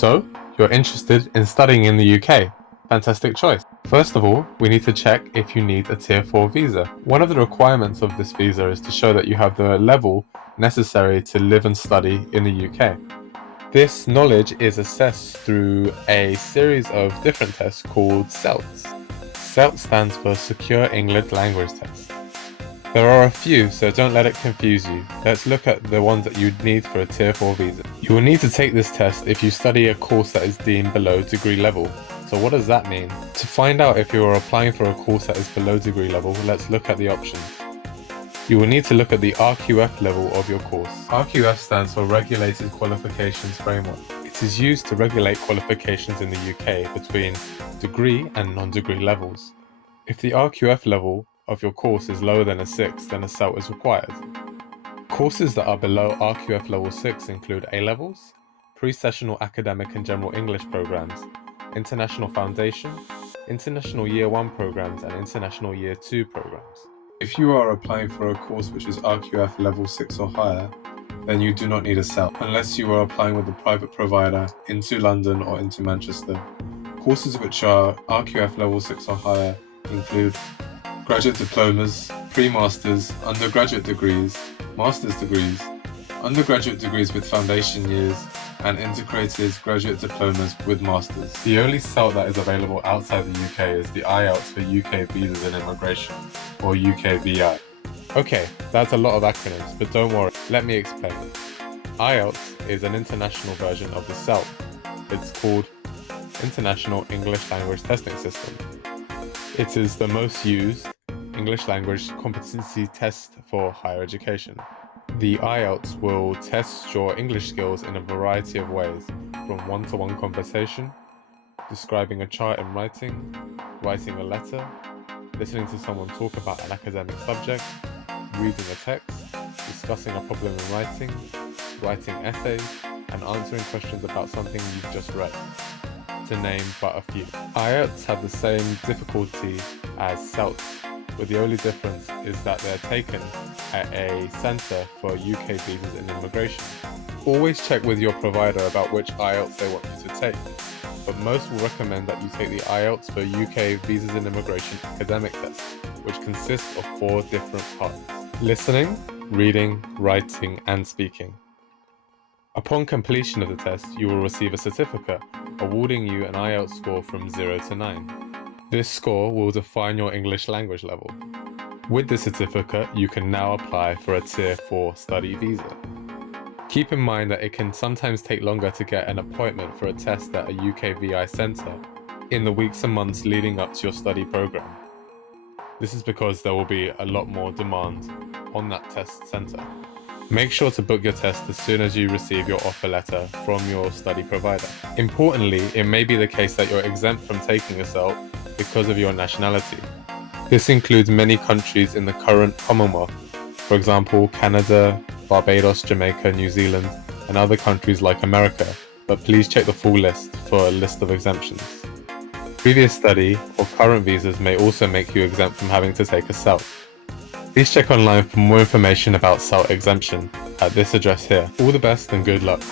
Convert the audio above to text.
So, you're interested in studying in the UK. Fantastic choice. First of all, we need to check if you need a Tier 4 visa. One of the requirements of this visa is to show that you have the level necessary to live and study in the UK. This knowledge is assessed through a series of different tests called SELTs. SELT stands for Secure English Language Test. There are a few, so don't let it confuse you. Let's look at the ones that you'd need for a Tier 4 visa. You will need to take this test if you study a course that is deemed below degree level. So what does that mean? To find out if you are applying for a course that is below degree level, let's look at the options. You will need to look at the RQF level of your course. RQF stands for Regulated Qualifications Framework. It is used to regulate qualifications in the UK between degree and non-degree levels. If the RQF level of your course is lower than a 6, then a SELT is required. Courses that are below RQF level 6 include A-levels, pre-sessional academic and general English programs, International Foundation, International Year 1 programs and International Year 2 programs. If you are applying for a course which is RQF level 6 or higher, then you do not need a SELT, unless you are applying with a private provider into London or into Manchester. Courses which are RQF level 6 or higher include graduate diplomas, pre-masters, undergraduate degrees, master's degrees, undergraduate degrees with foundation years, and integrated graduate diplomas with masters. The only SELT that is available outside the UK is the IELTS for UK Visas and Immigration, or UKVI. Okay, that's a lot of acronyms, but don't worry, let me explain. IELTS is an international version of the SELT. It's called International English Language Testing System. It is the most used English language competency test for higher education. The IELTS will test your English skills in a variety of ways, from one-to-one conversation, describing a chart in writing, writing a letter, listening to someone talk about an academic subject, reading a text, discussing a problem in writing, writing essays, and answering questions about something you've just read, to name but a few. IELTS have the same difficulty as SELT, but the only difference is that they're taken at a centre for UK visas and immigration. Always check with your provider about which IELTS they want you to take, but most will recommend that you take the IELTS for UK visas and immigration academic test, which consists of 4 different parts: listening, reading, writing, and speaking. Upon completion of the test, you will receive a certificate awarding you an IELTS score from 0 to 9. This score will define your English language level. With this certificate, you can now apply for a Tier 4 study visa. Keep in mind that it can sometimes take longer to get an appointment for a test at a UKVI centre in the weeks and months leading up to your study programme. This is because there will be a lot more demand on that test centre. Make sure to book your test as soon as you receive your offer letter from your study provider. Importantly, it may be the case that you're exempt from taking a SELT because of your nationality. This includes many countries in the current Commonwealth, for example, Canada, Barbados, Jamaica, New Zealand, and other countries like America, but please check the full list for a list of exemptions. Previous study or current visas may also make you exempt from having to take a SELT. Please check online for more information about SELT exemption at this address here. All the best and good luck.